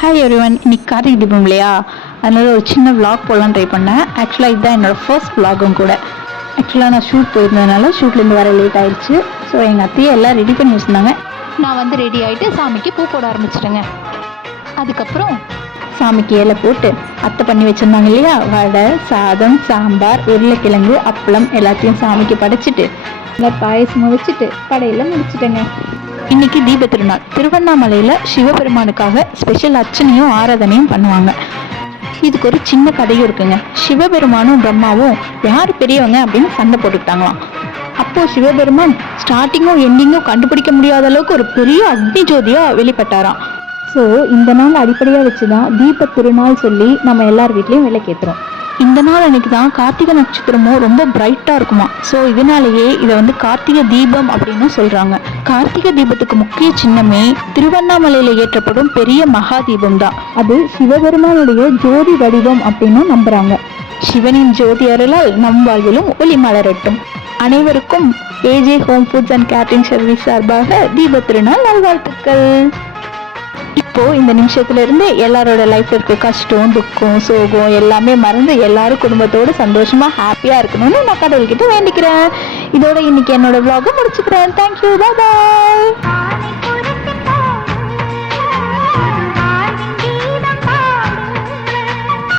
Hi everyone, இன்னைக்கு கார்த்திகை தீபம் இல்லையா, அதனால ஒரு சின்ன விளாக் போடலாம் ட்ரை பண்ணேன். ஆக்சுவலாக இதுதான் என்னோட ஃபர்ஸ்ட் விளாகும் கூட. ஆக்சுவலாக நான் ஷூட் போயிருந்ததுனால ஷூட்லேருந்து வர லேட் ஆயிடுச்சு. ஸோ எங்கள் அத்தையை எல்லாம் ரெடி பண்ணி வச்சுருந்தாங்க. நான் வந்து ரெடி ஆகிட்டு சாமிக்கு பூ போட ஆரம்பிச்சிட்டேங்க. அதுக்கப்புறம் சாமிக்கு இலை போட்டு அத்தை பண்ணி வச்சுருந்தாங்க இல்லையா, வடை, சாதம், சாம்பார், உருளைக்கிழங்கு, அப்பளம் எல்லாத்தையும் சாமிக்கு படைச்சிட்டு நல்லா பாயசமாக வச்சுட்டு படையில் முடிச்சுட்டேங்க. இன்னைக்கு தீப திருநாள். திருவண்ணாமலையில் சிவபெருமானுக்காக ஸ்பெஷல் அர்ச்சனையும் ஆராதனையும் பண்ணுவாங்க. இதுக்கு ஒரு சின்ன கதையும் இருக்குங்க. சிவபெருமானும் பிரம்மாவும் யார் பெரியவங்க அப்படின்னு சண்டை போட்டுக்கிட்டாங்களாம். அப்போ சிவபெருமான் ஸ்டார்டிங்கும் எண்டிங்கும் கண்டுபிடிக்க முடியாத அளவுக்கு ஒரு பெரிய அக்னி ஜோதியா வெளிப்பட்டாராம். ஸோ இந்த நாள் அடிப்படையாக வச்சுதான் தீப திருநாள் சொல்லி நம்ம எல்லார் வீட்லேயும் விளக்கேற்றுறோம். இந்த நாள் அன்னைக்கு தான் கார்த்திகை நட்சத்திரமும் ரொம்ப பிரைட்டாக இருக்குமா. ஸோ இதனாலேயே இதை வந்து கார்த்திகை தீபம் அப்படின்னு சொல்கிறாங்க. கார்த்திகை தீபத்துக்கு முக்கிய சின்னமே திருவண்ணாமலையில் ஏற்றப்படும் பெரிய மகா தீபம் தான். அது சிவபெருமானுடைய ஜோதி வடிவம் அப்படின்னு நம்புகிறாங்க. சிவனின் ஜோதி அருளால் நம் வாழ்விலும் ஒளி மலரட்டும். அனைவருக்கும் AJ home foods and catering service சார்பாக தீப திருநாள் நல்வாழ்த்துக்கள். இப்போ இந்த நிமிஷத்துல இருந்து எல்லாரோட லைஃப்ல இருக்க கஷ்டம், துக்கம், சோகம் எல்லாமே மறந்து எல்லாரும் குடும்பத்தோட சந்தோஷமா ஹாப்பியா இருக்கணும்னு நான் கடவுள்கிட்ட வேண்டிக்கிறேன். இதோட இன்னைக்கு என்னோட vlog முடிச்சுக்கிறேன். தேங்க்யூ, பாய்.